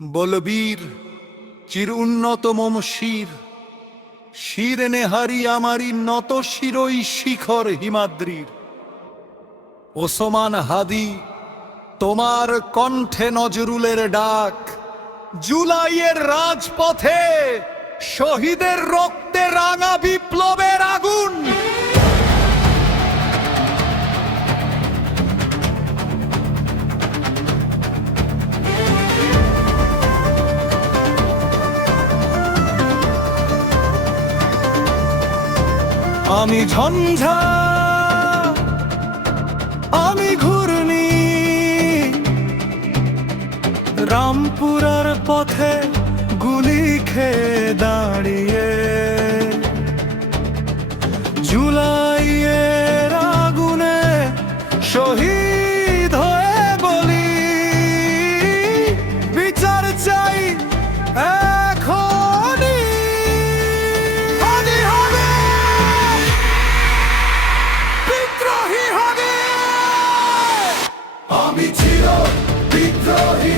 বলবীর চির উন্নত মম শির, শির নেহারি আমারি নত শিরই শিখর হিমাদ্রির। ওসমান হাদি তোমার কণ্ঠে নজরুলের ডাক, জুলাইয়ের রাজপথে শহীদের রক্তে রাঙা বিপ্লবের আগুন। আমি ঝঞ্ঝা, আমি ঘূর্ণি, রামপুরার পথে গুলি খেয়ে দাঁড়িয়ে, জুলাইয়ের আগুনে শহীদ হয়ে বলি, বিচার চাই এখনই। হাদি হবে, বিদ্রোহী হবে। আমি চির বিদ্রোহী।